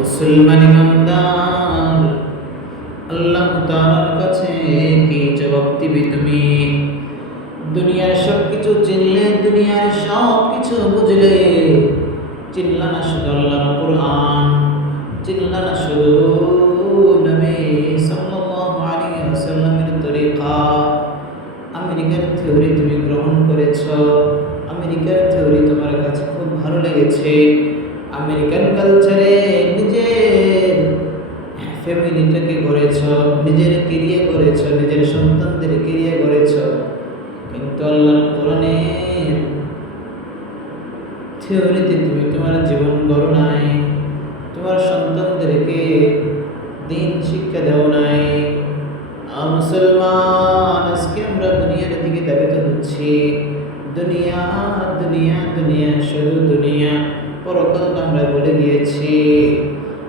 মুসলমান ইমানদার, আল্লাহ তাআলার কাছে কি জবাব দিবে তুমি? দুনিয়ার সবকিছু চিনলে, দুনিয়ার সবকিছু বুঝলে, চিনলা না শুধু আল্লাহর কোরআন, চিনলা না শুধু নবী সাল্লাল্লাহু আলাইহি ওয়াসাল্লামের তরিকা। আমেরিকার থিওরি তুমি গ্রহণ করেছো, আমেরিকার থিওরি তোমার কাছে খুব ভালো লেগেছে, আমেরিকান কালচারে নিজের ফ্যামিলিটাকে গড়েছো, নিজের কেরিয়ার গড়েছো, নিজের সন্তানদের কেরিয়ার গড়েছো, কিন্তু আল্লাহর কোরআনের থিওরিতে তুমি তোমার জীবন গড়ো নাই, তোমার সন্তানদেরকে দিন শিক্ষা দাও নাই। মুসলমান, আজকে আমরা দুনিয়ার দিকে ধাবিত হচ্ছি। দুনিয়া দুনিয়া দুনিয়া, শুধু দুনিয়া। পরকাল আমরা ভুলে গিয়েছি,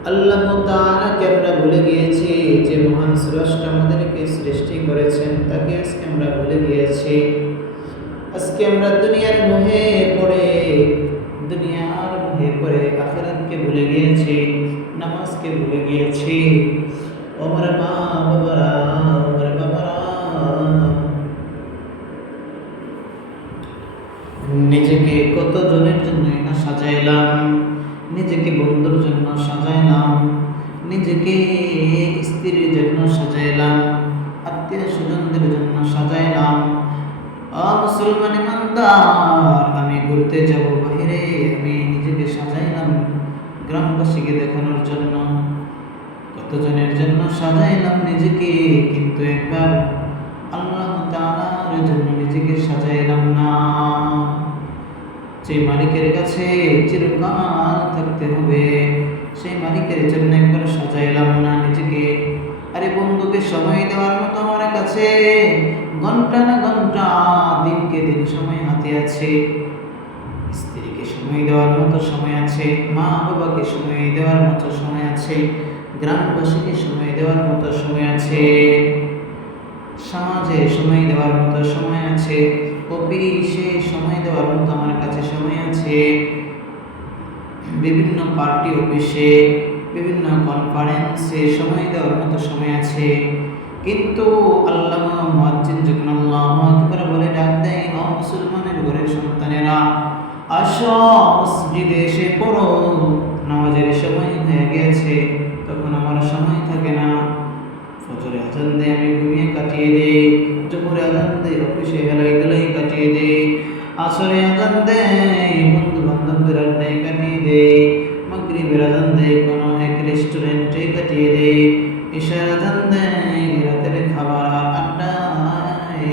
আল্লাহ তাআলাকে আমরা ভুলে গিয়েছি, যে মহান স্রষ্টা আমাদেরকে সৃষ্টি করেছেন তাকে আজকে আমরা ভুলে গিয়েছি। আজকে আমরা দুনিয়ার মোহে পড়ে, দুনিয়ার মোহে পড়ে আখিরাতকে ভুলে গিয়েছি, নামাজকে ভুলে গিয়েছি। আমার মা বাবারা, আমার বাবারা, নিজেকে কত জনের জন্য না সাজাইলাম, নিজেকে বন্ধুর জন্য সাজাইলাম, নিজেকে স্ত্রীর জন্য সাজাইলাম, আত্মীয় স্বজনদের জন্য সাজাইলাম। মুসলমান ইমানদার, আমি ঘুরতে যাব বাইরে, আমি নিজেকে সাজাইলাম গ্রামবাসীকে দেখানোর জন্য, কতজনের জন্য সাজাইলাম নিজেকে, কিন্তু একবার আল্লাহ তাআলার জন্য নিজেকে সাজাইলাম না। যে মালিকের কাছে চিরকাল থাকতে হবে, সেই মালিকের জন্য একবার সাজাইলাম না নিজেকে। আরে বন্ধুকে সময় দেওয়ার মতো আমার কাছে ঘন্টা না ঘন্টা, দিনকে দিন সময় হাতে আছে, স্ত্রীকে সময় দেওয়ার মতো সময় আছে, মা বাবাকে সময় দেওয়ার মতো সময় আছে, গ্রামবাসীকে সময় দেওয়ার মতো সময় আছে, সমাজে সময় দেওয়ার মতো সময় আছে, অফিসে সময় দেওয়ার মতো আমার কাছে সময় আছে, বিভিন্ন পার্টি অফিসে, বিভিন্ন কনফারেন্সে সময় দেওয়ার মতো সময় আছে। কিন্তু আল্লাহ মুয়াজ্জিন যখন আল্লাহু আকবার বলে ডাক দেয়, ও মুসলমানের ঘরের সন্তানেরা, আসো মসজিদে এসে পড়ো, নামাজের সময় হয়ে গেছে, তখন আমার সময় থাকে না। ফজরে আজান দেয়, আমি ঘুমিয়ে কাটিয়ে দেই, জোহরে আজান দেয়, অফিসে হেলাই গেলাই কাটিয়ে দেই, আসরে আজান দেয়, বন্ধু বান্ধবদের আড্ডায় কাটিয়ে দেই, মাগরিবের আজান দেয় কোনো এক রেস্টুরেন্টে কাটিয়ে দেই, ইশার আজান দেয় রাতের খাবার আর আড্ডায়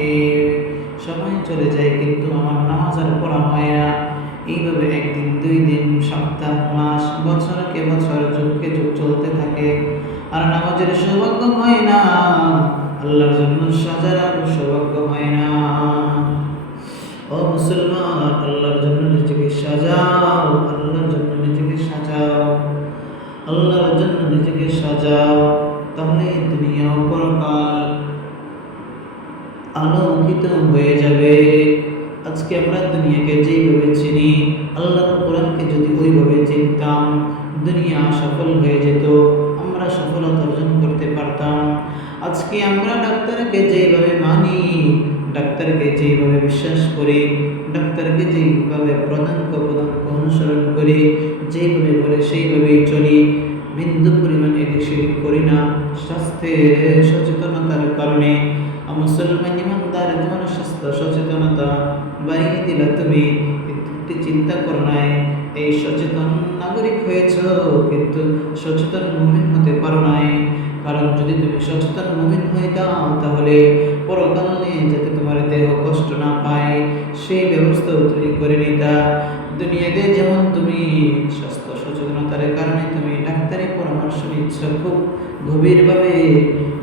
সময় চলে যায়, কিন্তু আমার নামাজ আর পড়া হয় না। এইভাবে একদিন, দুই দিন, সপ্তাহ, মাস, বছরকে বছর, যুগকে যুগ চলতে থাকে, আর নামাজের সৌভাগ্য হয় না, আল্লাহর জন্য সাজার সৌভাগ্য হয় না। ও মুসলমান, আল্লাহর জন্য নিজেকে সাজাও, আল্লাহর জন্য নিজেকে সাজাও, আল্লাহর জন্য নিজেকে সাজাও, তাহলে দুনিয়া ও পরকাল আলোকিত হয়ে যাবে। আজকে আমরা দুনিয়াকে যেইভাবে চিনি, আল্লাহর কোরআনকে যদি ওইভাবে চিনতাম, দুনিয়া সফল হয়ে যেত, আমরা সফলতা অর্জন করতে পারতাম। আজকে আমরা ডাক্তারকে যেইভাবে মানি, ডাক্তারকে যেইভাবে বিশ্বাস করি, ডাক্তারকে যেইভাবে পদাঙ্ক অনুসরণ করি, যেইভাবে বলে সেইভাবেই চলি, বিন্দু পরিমাণ এদিক সেদিক করি না, স্বাস্থ্যের সচেতনতার কারণে। মুসলমান ইমানদার, তোমার স্বাস্থ্য সচেতনতা বাড়িয়ে দিলা তুমি, একটু চিন্তা করো নাই, এই সচেতন নাগরিক হয়েছ, কিন্তু সচেতন মুমিন হতে পারো নাই। কারণ যদি তুমি সচেতন মুমিন হয়ে দাও, তাহলে পরকালে যাতে তোমার দেহ কষ্ট না পায়, সেই ব্যবস্থাও তুমি করে নিতা। দুনিয়াতে যেমন তুমি স্বাস্থ্য সচেতনতার কারণে তুমি ডাক্তারি পরামর্শ নিচ্ছ খুব গভীরভাবে,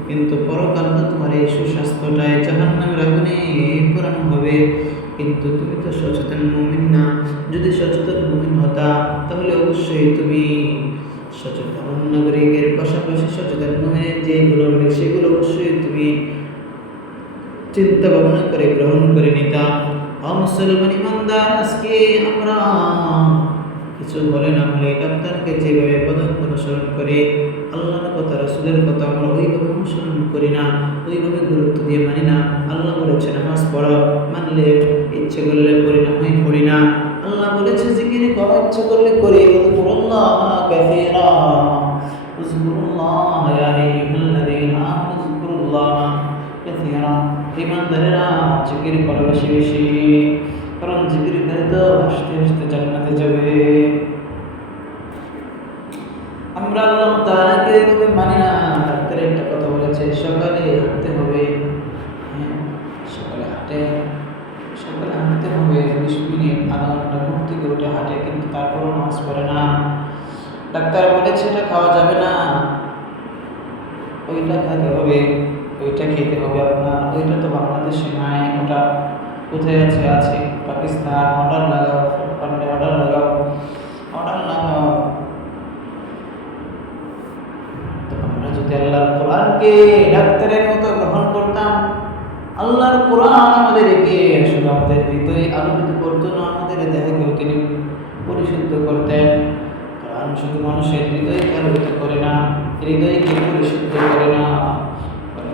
কিন্তু পরকাল তো তোমার এই সুস্বাস্থ্যটায় জাহান্নামের আগুনে পোড়ানো হবে। কিন্তু তুমি তো সচেতন মুমিন না। যদি সচেতন মুমিন হতা, তাহলে অবশ্যই তুমি সচেতন নাগরিকের পাশাপাশি সচেতন মুমিনের যে গুণাবলী, সেগুলো অবশ্যই তুমি চিন্তা ভাবনা করে গ্রহণ করে নিতা। মুসলমান ইমানদার, আজকে আমরা কিছু বলে না বলে ডাক্তারকে যেভাবে পদাঙ্ক অনুসরণ করে আল্লাহর কথা রাসূলের কথা আমরা ওইভাবে অনুসরণ করি না, ওইভাবে গুরুত্ব দিয়ে মানি না। আল্লাহ বলেছে নামাজ পড়ো, মানলে ইচ্ছে করলে পড়ি না হয় পড়ি না। আল্লাহ বলেছে জিকির করো, ইচ্ছে করলে করি। উযকুরুল্লাহ কাসীরা, উযকুরুল্লাহ ইয়া আইয়ুহাল্লাযীনা আমানু উযকুরুল্লাহ কাসীরা। ঈমানদারেরা জিকির করো বেশি বেশি, কারণ জিকির করে তো হাসতে হাসতে জান্নাতে যাবে। আমরা আল্লাহ তাআলাকে এইভাবে মানি না। ডাক্তার একটা কথা বলেছে, সকালে হাঁটতে হবে। হ্যাঁ, সকালে হাঁটতে হবে 20 মিনিট, আধা ঘন্টা ঘুম থেকে উঠে হাঁটে, কিন্তু তারপরও নামাজ পড়ে না। ডাক্তার বলেছে এটা খাওয়া যাবে না, ওইটা খেতে হবে, ওইটা খেতে হবে আপনার। ওইটা তো বাংলাদেশে নাই, ওটা কোথায় আছে? আছে পাকিস্তান। অর্ডার লাগাও, ফ্লিপকার্টে অর্ডার লাগাও, অর্ডার লাগাও। তো আমরা যদি আল্লাহর কোরআনকে ডাক্তারের মতো গ্রহণ করতাম, আল্লাহর কোরআন আমাদেরকে শুধু আমাদের হৃদয় আলোকিত করতো না, আমাদের দেহকেও তিনি পরিশুদ্ধ করতেন। কোরআন শুধু মানুষের হৃদয়কে আলোকিত করে না, হৃদয়কে পরিশুদ্ধ করে না,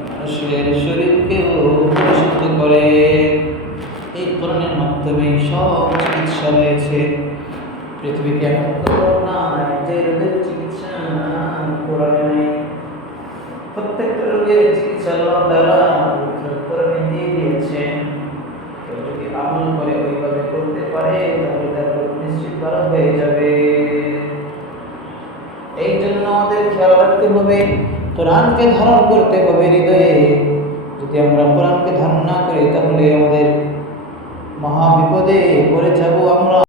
মানুষের শরীরকেও পরিশুদ্ধ করে। এই কোরআনের মাধ্যমে সব চিকিৎসা রয়েছে। পৃথিবীতে এমন কোনো নাই যে রোগের চিকিৎসা কোরআনে নেই। প্রত্যেকটা রোগের চিকিৎসা আল্লাহ তাআলা কোরআনে দিয়ে দিয়েছেন। কেউ যদি আমল করে ওইভাবে করতে পারে তাহলে তার রোগ নিশ্চিত ভালো হয়ে যাবে। এই জন্য আমাদের খেয়াল রাখতে হবে, কোরআনকে ধারণ করতে হবে হৃদয়ে। যদি আমরা কোরআনকে ধারণ না করি তাহলে আমাদের মহা বিপদে পড়ে যাব আমরা।